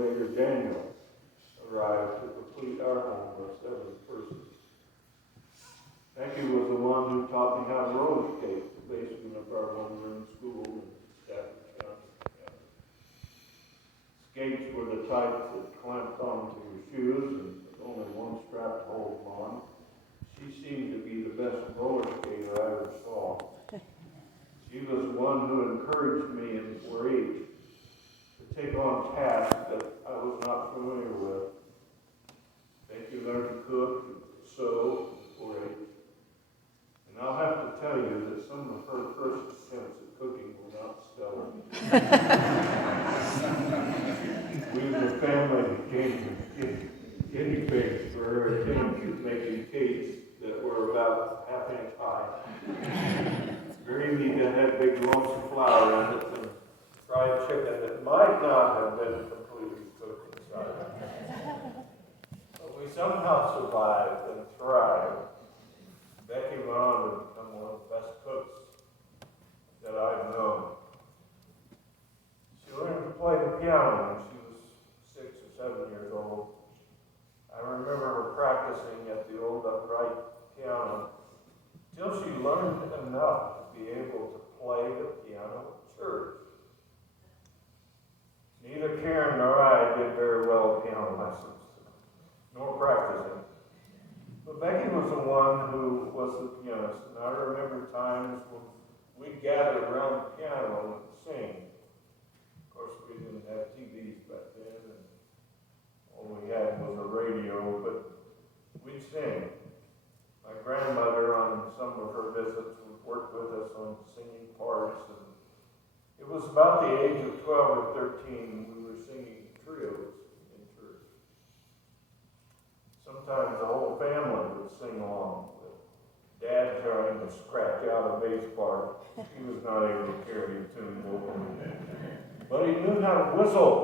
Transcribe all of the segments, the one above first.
later Daniel arrived to complete our home of 7 persons. Becky was the one who taught me how to roller skate, the basement of our one-room school in Stafford County. Skates were the type that clamped onto your shoes and with only one strap to hold them on. She seemed to be the best roller skater I ever saw. She was the one who encouraged me in 4-H to take on tasks that I was not familiar with. Becky learned to cook, sew, 4-H. And I'll have to tell you that some of her first attempts at cooking were not stellar. We as a family became guinea pigs for her attempts at making cakes that were about ½ inch high. Gravy that had big lumps of flour in it, and fried chicken that might not have been completely cooked inside. But we somehow survived and thrived. Becky went on to become one of the best cooks that I've known. She learned to play the piano when she was 6 or 7 years old. I remember her practicing at the old upright piano till she learned enough to be able to play the piano at church. Neither Karen nor I did very well at piano lessons, nor practicing. But Becky was the one who was the pianist, and I remember times when we'd gather around the piano and sing. Of course, we didn't have TVs back then, and all we had was a radio, but we'd sing. My grandmother, on some of her visits, would work with us on singing parts, and it was about the age of 12 or 13 we were singing trios in church. Sometimes the whole family would sing along, with Dad trying to scratch out a bass part. He was not able to carry a tune vocally. But he knew how to whistle.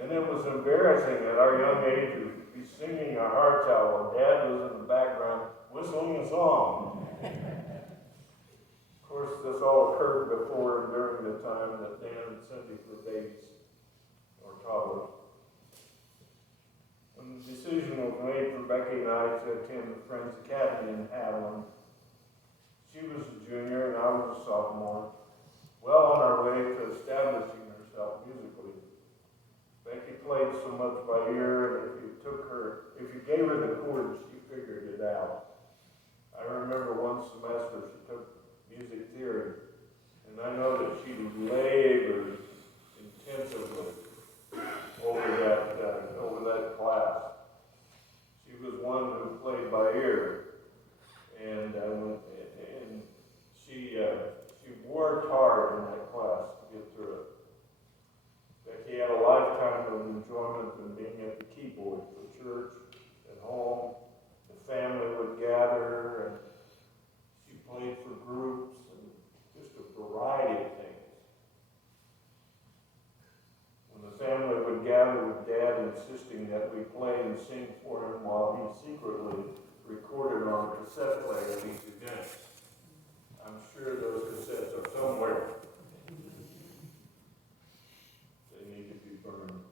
And it was embarrassing at our young age to be singing our hearts out while Dad was in the background whistling a song. Of course, this all occurred before and during the time that Dan and Cindy were babies or toddlers. When the decision was made for Becky and I to attend the Friends Academy in Haviland, she was a junior and I was a sophomore, well on our way to establishing herself musically. Becky played so much by ear, and if you gave her the chords, she figured it out. I remember one semester she took music theory, and I know that she labored intensively over that class. She was one who played by ear, and she worked hard in that class to get through it. Becky had a lifetime of enjoyment in being at the keyboard for church, at home. The family would gather, and she played for groups and just a variety of things. When the family would gather with Dad insisting that we play and sing for him while he secretly recorded on a cassette player at each event. I'm sure those cassettes are somewhere. They need to be burned.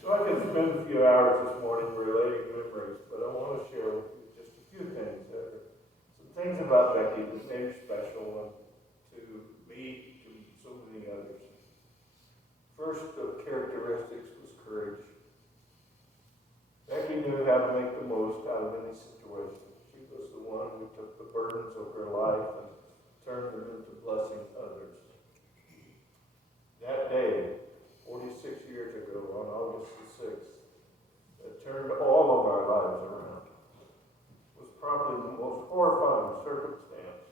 So I could spend a few hours this morning relating memories, but I want to share with you just a few things. There are some things about Becky that made her special to me, to so many others. First of characteristics was courage. Becky knew how to make the most out of any situation. She was the one who took the burdens of her life and turned them into blessing others. That day, 46 years ago, on August the 6th, that turned all of our lives around, was probably the most horrifying circumstance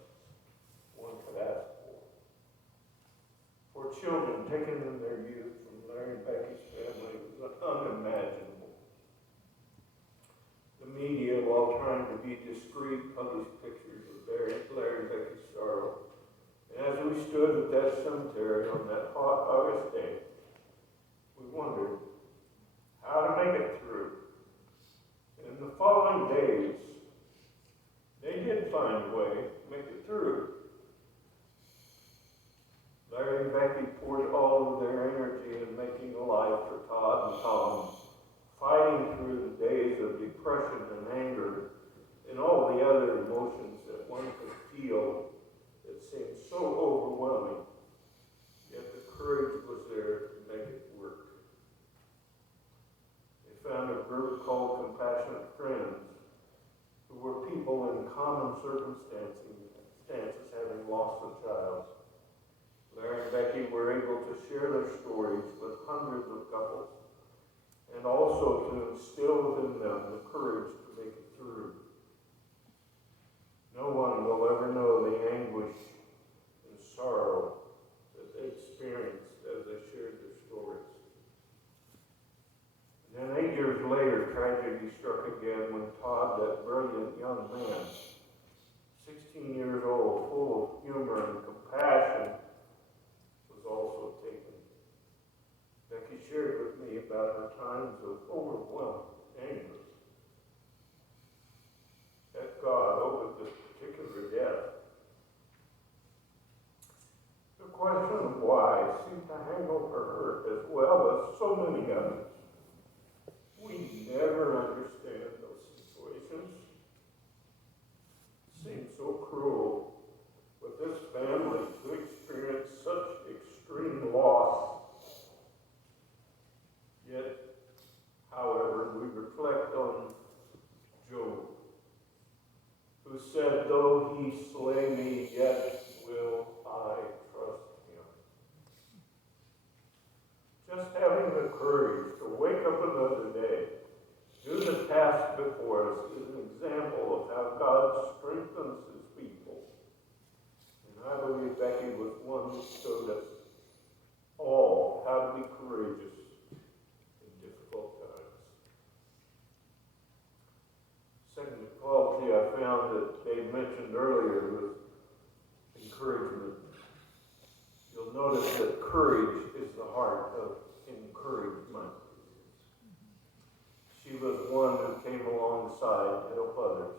one could ask for. For children taken in their youth from Larry and Becky's family was unimaginable. The media, while trying to be discreet, published pictures of Larry and Becky's sorrow. And as we stood at that cemetery on that hot August day, we wondered how to make it through. And in the following days, they did find a way to make it through. common circumstances, having lost a child. Larry and Becky were able to share their stories with hundreds of couples and also to instill within them the courage to make it through. No one will ever know the anguish and sorrow that they experienced as they shared their stories. And then 8 years later, tragedy struck again when Todd, that brilliant young man, 16 years old, full of humor and compassion, was also taken. Becky shared with me about her times of overwhelming anger at God over this particular death. The question of why seemed to hang over her as well as so many others. We never understand those situations. It seems so cruel with this family to experience such extreme loss. Yet, however, we reflect on Job, who said, "Though he slay me, yet will I trust him." Just having the courage to wake up another day, do the task before us, is an example of how God strengthens his people. And I believe Becky was one who showed us all how to be courageous in difficult times. Second quality I found that Dave mentioned earlier was encouragement. You'll notice that courage is the heart of encouragement. She was one who came alongside to help others.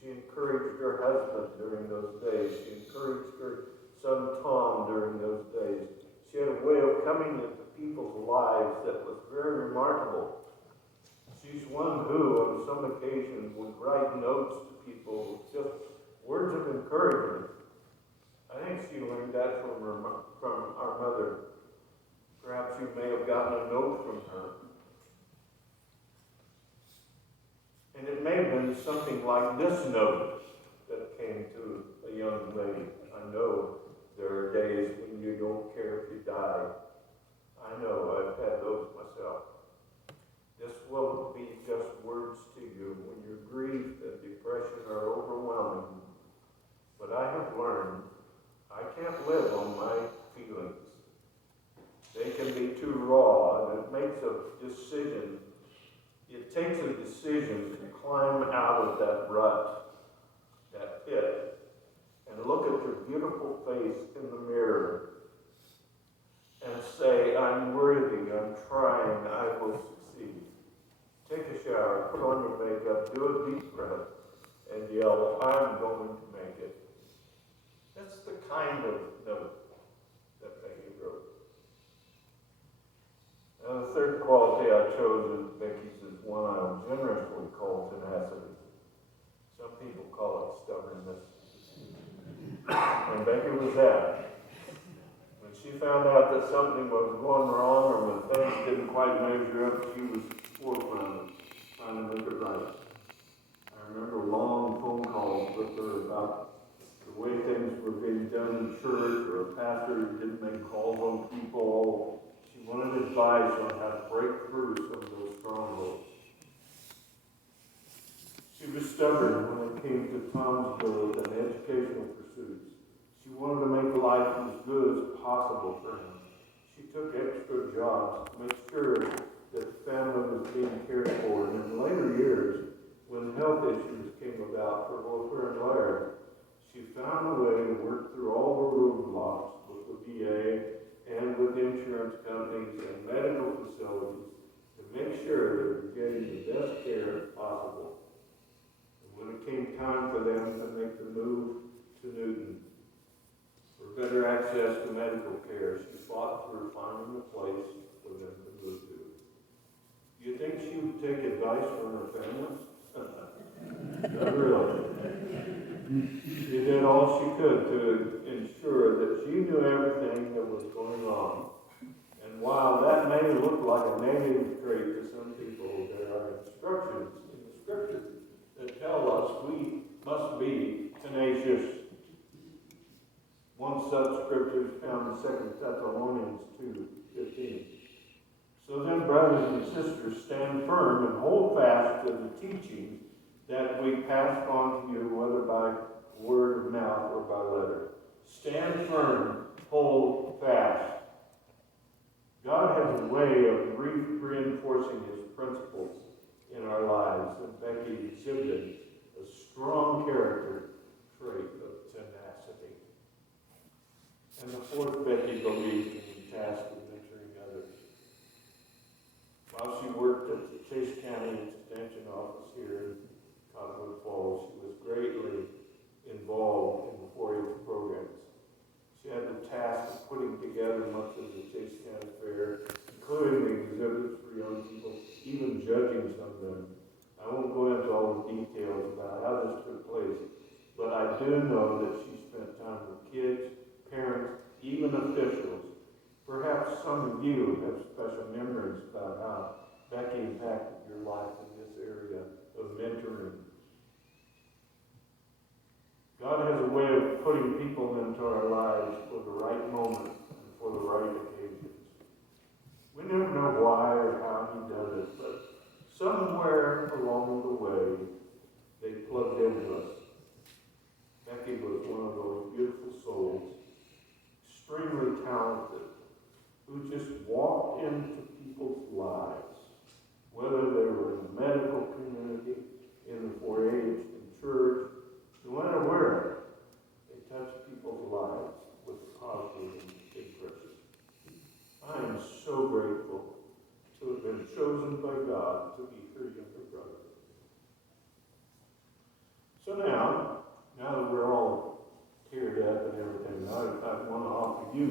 She encouraged her husband during those days. She encouraged her son Tom during those days. She had a way of coming into people's lives that was very remarkable. She's one who, on some occasions, would write notes to people with just words of encouragement. I think she learned that from our mother. Perhaps you may have gotten a note from her. And it may have been something like this note that came to a young lady. I know there are days when you don't care if you die. I know I've had those myself. This won't be just words to you when your grief and depression are overwhelming. But I have learned I can't live on my feelings. They can be too raw, and it makes a decision. It takes a decision to climb out of that rut, that pit, and look at your beautiful face in the mirror and say, "I'm worthy, I'm trying, I will succeed." Take a shower, put on your makeup, do a deep breath, and yell, "I'm going to make it." That's the kind of note that Becky wrote. Now, the third quality I chose as Becky's is one I would generously call tenacity. Some people call it stubbornness. And Becky was that. When she found out that something was going wrong or when things didn't quite measure up, she was forefront of trying to make it right. I remember long phone calls with her about the way things were being done in church, or a pastor who didn't make calls on people. She wanted advice on how to break through some of those strongholds. She was stubborn when it came to Tom's growth and educational pursuits. She wanted to make life as good as possible for him. She took extra jobs to make sure that the family was being cared for. And in later years, when health issues came about for both her and Larry, she found a way to work through all the roadblocks with the VA and with insurance companies and medical facilities to make sure they were getting the best care possible. And when it came time for them to make the move to Newton for better access to medical care, she fought for finding a place for them to move to. Do you think she would take advice from her family? Not really. She did all she could to ensure that she knew everything that was going on. And while that may look like a negative trait to some people, there are instructions in the Scripture that tell us we must such scriptures found in 2 Thessalonians 2:15. So then, brothers and sisters, stand firm and hold fast to the teaching that we passed on to you, whether by word of mouth or by letter. Stand firm, hold fast. God has a way of reinforcing his principles in our lives, and Becky exhibited a strong character trait of tenacity. And the fourth, Becky believed in the task of mentoring others. While she worked at the Chase County Extension Office here in Cottonwood Falls, she was greatly involved in the 4-H programs. She had the task of putting together much of the Chase County Fair, including the exhibits for young people, even judging some of them. I won't go into all the details about how this took place, but I do know that she spent time with kids, parents, even officials. Perhaps some of you have special memories about how Becky impacted your life in this area of mentoring. God has a way of putting people into our lives for the right moment and for the right occasions. We never know why or how he does it, but somewhere along the way, they plugged into us. Becky was one of those beautiful souls, extremely talented, who just walked into people's lives, whether they were in the medical community, in the 4-H, in church, no matter where, they touched people's lives with positive impression. I am so grateful to have been chosen by God to be her younger brother. So now that we're all teared up and everything, I want to offer you